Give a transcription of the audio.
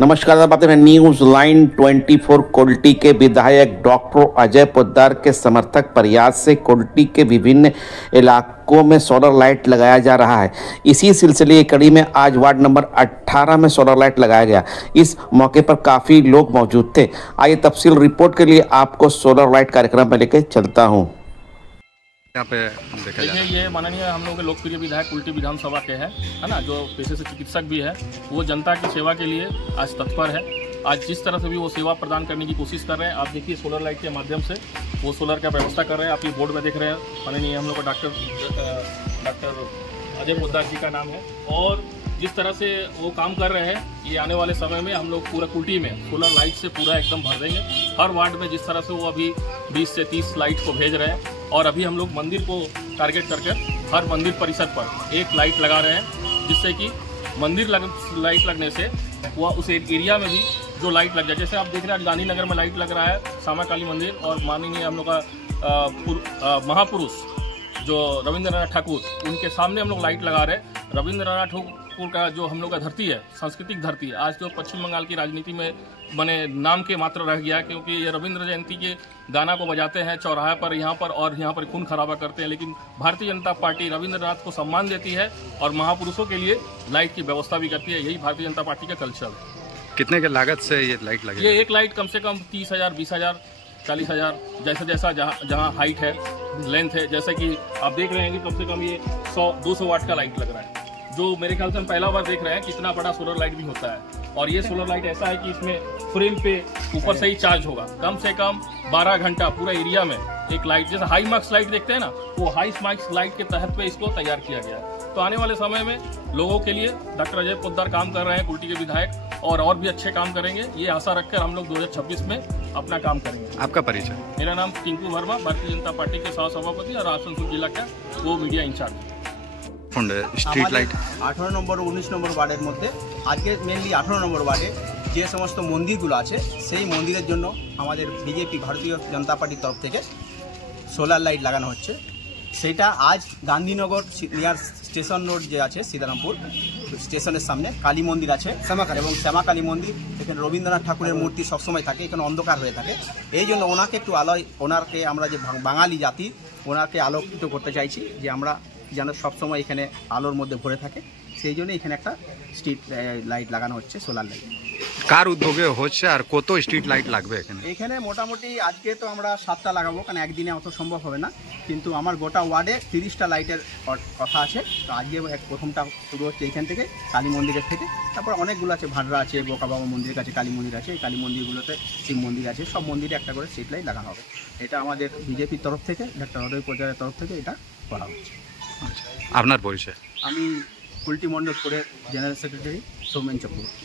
नमस्कार, आप बातें हैं न्यूज लाइन 24 कुल्टी के विधायक डॉक्टर अजय पोद्दार के समर्थक प्रयास से कुल्टी के विभिन्न इलाकों में सोलर लाइट लगाया जा रहा है। इसी सिलसिले की कड़ी में आज वार्ड नंबर 18 में सोलर लाइट लगाया गया। इस मौके पर काफ़ी लोग मौजूद थे। आइए तफसील रिपोर्ट के लिए आपको सोलर लाइट कार्यक्रम में लेकर चलता हूँ। यहाँ पे देखिए, ये माननीय हम लोग के लोकप्रिय विधायक कुल्टी विधानसभा के है ना, जो पेशे से चिकित्सक भी है। वो जनता की सेवा के लिए आज तत्पर है। आज जिस तरह से भी वो सेवा प्रदान करने की कोशिश कर रहे हैं, आप देखिए सोलर लाइट के माध्यम से वो सोलर का व्यवस्था कर रहे हैं। आप ये बोर्ड में देख रहे हैं, माननीय हम लोग का डॉक्टर अजय पोद्दार जी का नाम है। और जिस तरह से वो काम कर रहे हैं, ये आने वाले समय में हम लोग पूरा कुल्टी में सोलर लाइट से पूरा एकदम भर देंगे। हर वार्ड में जिस तरह से वो अभी 20 से 30 लाइट को भेज रहे हैं, और अभी हम लोग मंदिर को टारगेट करके हर मंदिर परिसर पर एक लाइट लगा रहे हैं, जिससे कि मंदिर लाइट लगने से वह उस एरिया में भी जो लाइट लग जाए। जैसे आप देख रहे हैं गांधीनगर में लाइट लग रहा है, श्यामा काली मंदिर, और माननीय हम लोग का महापुरुष जो रविंद्रनाथ ठाकुर, उनके सामने हम लोग लाइट लगा रहे हैं। रविंद्रनाथ ठाकुर का जो हम लोग का धरती है, सांस्कृतिक धरती है, आज जो पश्चिम बंगाल की राजनीति में बने नाम के मात्र रह गया, क्योंकि ये रविंद्र जयंती के गाना को बजाते हैं चौराहे पर, यहाँ पर, और यहाँ पर खून खराबा करते हैं। लेकिन भारतीय जनता पार्टी रविंद्रनाथ को सम्मान देती है और महापुरुषों के लिए लाइट की व्यवस्था भी करती है। यही भारतीय जनता पार्टी का कल्चर है। कितने के लागत से ये लाइट लगे? ये एक लाइट कम से कम 30,000, 20,000, 40,000, जैसा जहाँ हाइट है, लेंथ है। जैसे कि आप देख रहे हैं कि कम से कम ये 100-200 वाट का लाइट लग रहा है, जो मेरे ख्याल से हम पहला बार देख रहे हैं कितना बड़ा सोलर लाइट भी होता है। और ये सोलर लाइट ऐसा है कि इसमें फ्रेम पे ऊपर से ही चार्ज होगा। कम से कम 12 घंटा पूरा एरिया में एक लाइट, जैसे हाई मार्क्स लाइट देखते हैं ना, वो हाई मार्क्स लाइट के तहत पे इसको तैयार किया गया है। तो आने वाले समय में लोगों के लिए डॉक्टर अजय पोद्दार काम कर रहे हैं, कुल्टी के विधायक, और भी अच्छे काम करेंगे। ये आशा रखकर हम लोग 2026 में अपना काम करेंगे। आपका परिचय? मेरा नाम टिंकू वर्मा, भारतीय जनता पार्टी के सह सभापति और आसनसोल जिला का वो मीडिया इंचार्ज। स्ट्रीट लाइट 18 নম্বর 19 নম্বর ওয়ার্ডের মধ্যে আজকে মেনলি 18 নম্বর ওয়ার্ডে যে সমস্ত মন্দিরগুলো আছে, সেই মন্দিরের জন্য আমাদের বিজেপি ভারতীয় জনতা পার্টির তরফ থেকে সোলার লাইট লাগানো হচ্ছে। সেটা আজ গান্ধীনগর নিয়ার স্টেশন রোড যে আছে সীতারামপুর স্টেশনের সামনে কালী মন্দির আছে, শ্যামাকালী, এবং শ্যামাকালী মন্দির, এখানে রবীন্দ্রনাথ ঠাকুরের মূর্তি সবসময় থাকে, এখানে অন্ধকার হয়ে থাকে। এই জন্য ওনাকে একটু আলোয়, ওনাকে আমরা যে বাঙালি জাতি, ওনাকে আলোকিত করতে চাইছি, যে আমরা যেন সবসময় এখানে আলোর মধ্যে ভরে থাকে। সেই জন্য এখানে একটা স্ট্রিট লাইট লাগানো হচ্ছে, সোলার লাইট। কার উদ্যোগে হচ্ছে আর কত স্ট্রিট লাইট লাগবে এখানে? এখানে মোটামুটি আজকে তো আমরা 7টা লাগাবো, কারণ একদিনে অত সম্ভব হবে না, কিন্তু আমার গোটা ওয়ার্ডে 30টা লাইটের কথা আছে। তো আজকে প্রথমটা শুরু হচ্ছে এইখান থেকে, কালী মন্দিরের থেকে। তারপর অনেকগুলো আছে, ভাডরা আছে, বোকা বাবা মন্দিরের কাছে কালী মন্দির আছে, এই কালী মন্দিরগুলোতে শিব মন্দির আছে, সব মন্দিরে একটা করে স্ট্রিট লাইট লাগানো হবে। এটা আমাদের বিজেপির তরফ থেকে, ডক্টর অজয় পোদ্দারের তরফ থেকে এটা করা হচ্ছে। আপনার পরিচয়? আমি কুল্টি মণ্ডলপুরের জেনারেল সেক্রেটারি সৌমেন চক্রবর্তী।